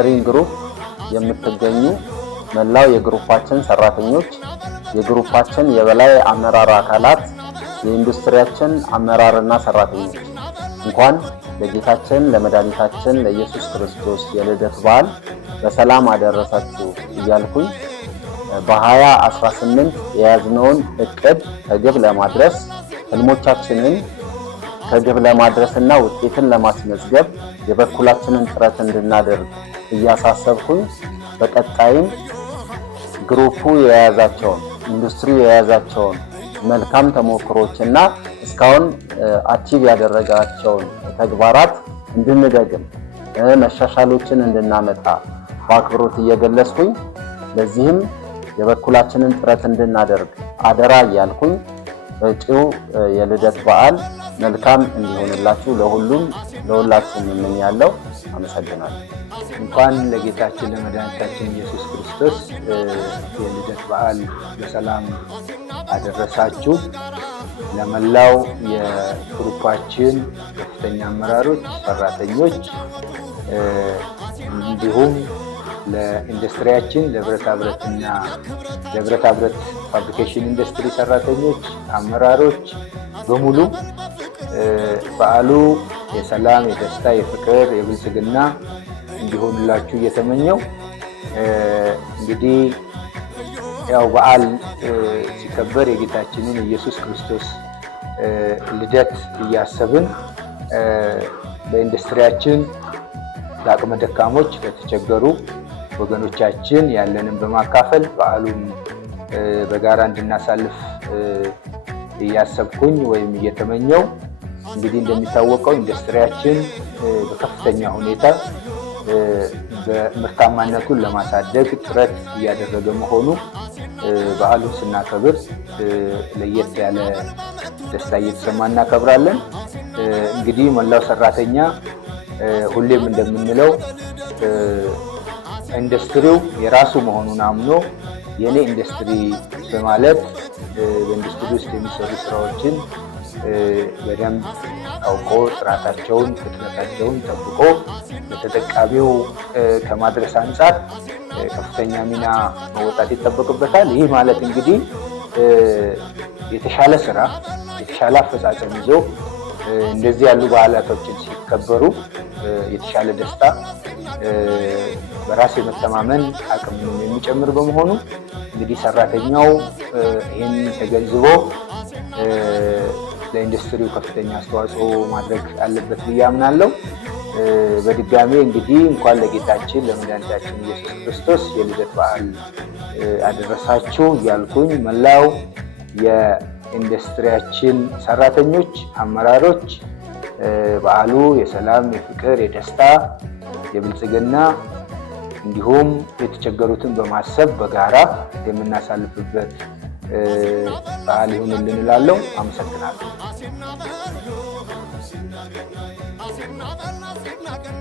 ኢንጂነሪንግ ግሩፕ የምትገኙ መላው የግሩፓችን ሰራተኞች፣ የግሩፓችን የበላይ አመራር አካላት፣ የኢንዱስትሪያችን አመራርና ሰራተኞች እንኳን ለጌታችን ለመድኃኒታችን ለኢየሱስ ክርስቶስ የልደት በዓል በሰላም አደረሳችሁ እያልኩኝ በ2018 የያዝነውን እቅድ ከግብ ለማድረስ ህልሞቻችንን ከግብ ለማድረስና ውጤትን ለማስመዝገብ የበኩላችንን ጥረት እንድናደርግ እያሳሰብኩኝ በቀጣይም ግሩፑ የያዛቸውን ኢንዱስትሪው የያዛቸውን መልካም ተሞክሮችና እስካሁን አቺቭ ያደረጋቸውን ተግባራት እንድንደግም መሻሻሎችን እንድናመጣ በአክብሮት እየገለጽኩኝ ለዚህም የበኩላችንን ጥረት እንድናደርግ አደራ እያልኩኝ በመጪው የልደት በዓል መልካም እንዲሆንላችሁ ለሁላችሁም እመኛለሁ። አመሰግናለሁ። እንኳን ለጌታችን ለመድኃኒታችን ኢየሱስ ክርስቶስ የልደት በዓል በሰላም አደረሳችሁ። ለመላው የግሩፓችን ከፍተኛ አመራሮች፣ ሰራተኞች እንዲሁም ለኢንዱስትሪያችን ለብረታ ብረት ፋብሪኬሽን ኢንዱስትሪ ሰራተኞች፣ አመራሮች በሙሉ በዓሉ የሰላም፣ የደስታ፣ የፍቅር፣ የብልጽግና እንዲሆንላችሁ እየተመኘው እንግዲህ ያው በዓል ሲከበር የጌታችንን ኢየሱስ ክርስቶስ ልደት እያሰብን በኢንዱስትሪያችን ለአቅመ ደካሞች ለተቸገሩ ወገኖቻችን ያለንን በማካፈል በዓሉን በጋራ እንድናሳልፍ እያሰብኩኝ ወይም እየተመኘው እንግዲህ እንደሚታወቀው ኢንዱስትሪያችን በከፍተኛ ሁኔታ በምርታማነቱን ለማሳደግ ጥረት እያደረገ መሆኑ በዓሉን ስናከብር ለየት ያለ ደስታ እየተሰማ እናከብራለን። እንግዲህ መላው ሰራተኛ ሁሌም እንደምንለው ኢንዱስትሪው የራሱ መሆኑን አምኖ የኔ ኢንዱስትሪ በማለት በኢንዱስትሪ ውስጥ የሚሰሩ ስራዎችን በደንብ አውቆ ጥራታቸውን፣ ፍጥነታቸውን ጠብቆ ለተጠቃሚው ከማድረስ አንጻር ከፍተኛ ሚና መወጣት ይጠበቅበታል። ይህ ማለት እንግዲህ የተሻለ ስራ፣ የተሻለ አፈጻጸም ይዞ እንደዚህ ያሉ በዓላቶችን ሲከበሩ የተሻለ ደስታ፣ በራስ የመተማመን አቅምንም የሚጨምር በመሆኑ እንግዲህ ሰራተኛው ይህን ተገንዝቦ ለኢንዱስትሪው ከፍተኛ አስተዋጽኦ ማድረግ አለበት ብዬ አምናለሁ። በድጋሜ እንግዲህ እንኳን ለጌታችን ለመድኃኒታችን ኢየሱስ ክርስቶስ የልደት በዓል አደረሳችሁ እያልኩኝ መላው የኢንዱስትሪያችን ሰራተኞች፣ አመራሮች በዓሉ የሰላም፣ የፍቅር፣ የደስታ፣ የብልጽግና እንዲሁም የተቸገሩትን በማሰብ በጋራ የምናሳልፍበት በዓል ይሁንልን እላለሁ። አመሰግናለሁ።